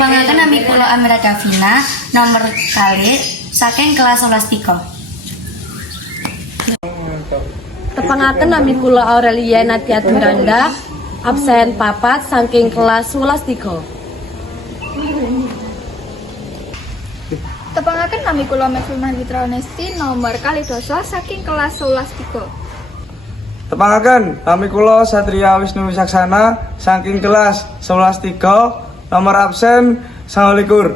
Pangaken nami kula Amira Davina nomor kali saking kelas 11 Tepangaken nami kula Aurelia Nadia Duranda absen papat saking kelas 11 Tepangaken nami kula Mevlunah Witra Onesti nomor kali dosa saking kelas 11 Tepangaken nami kula Satria Wisnu Wisaksana saking kelas 11 nomor absen 29.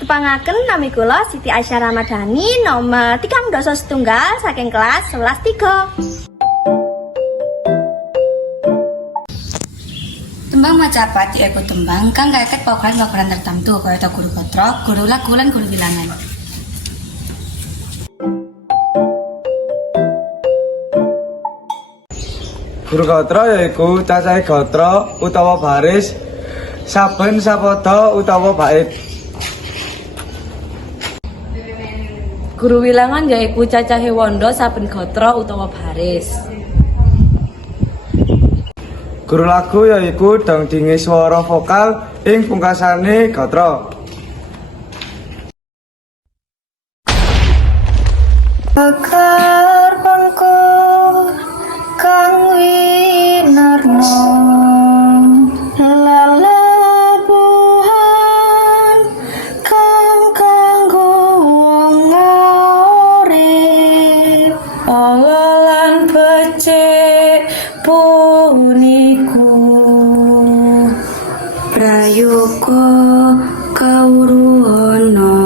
Tepangaken nami kula Siti Aisyah Ramadhani nomor 3 setunggal saking kelas 11 Tembang macapat yaiku tembang kang kaeket paukuran-paukuran tertentu kaya guru gatra, guru lagu lan guru bilangan. Guru gatra yaiku cacahe gatra utawa baris saben sapada utawa bait. Guru wilangan yaiku cacahe wanda saben gatra utawa baris. Guru lagu yaiku dangdinge swara vokal ing pungkasane gatra. Bakar bangko kang winarno lalabuhan kang kanggo wong urip awalan becik puniku prayoga kawruwana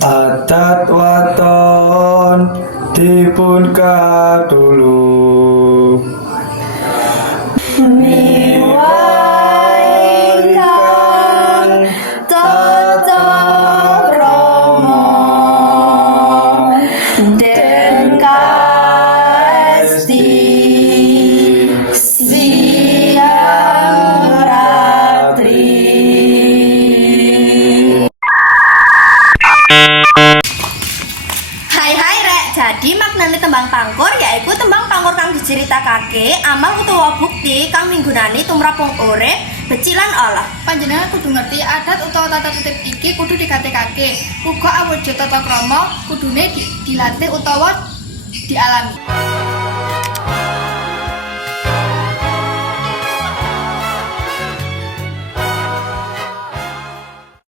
Adat waton dipun kadulu miwai kang tata krama den kasti siang ratri. Hai rek, jadi maknane tembang pangkur yaiku tembang pangkur kang diceritakake amal utawa bukti kang minggunani tumrap wong urip becilan Allah. Panjenengan kudu ngerti adat utawa tata tertib iki kudu digatekake. Uga awujud tata krama kudune dilatih utawa dialami.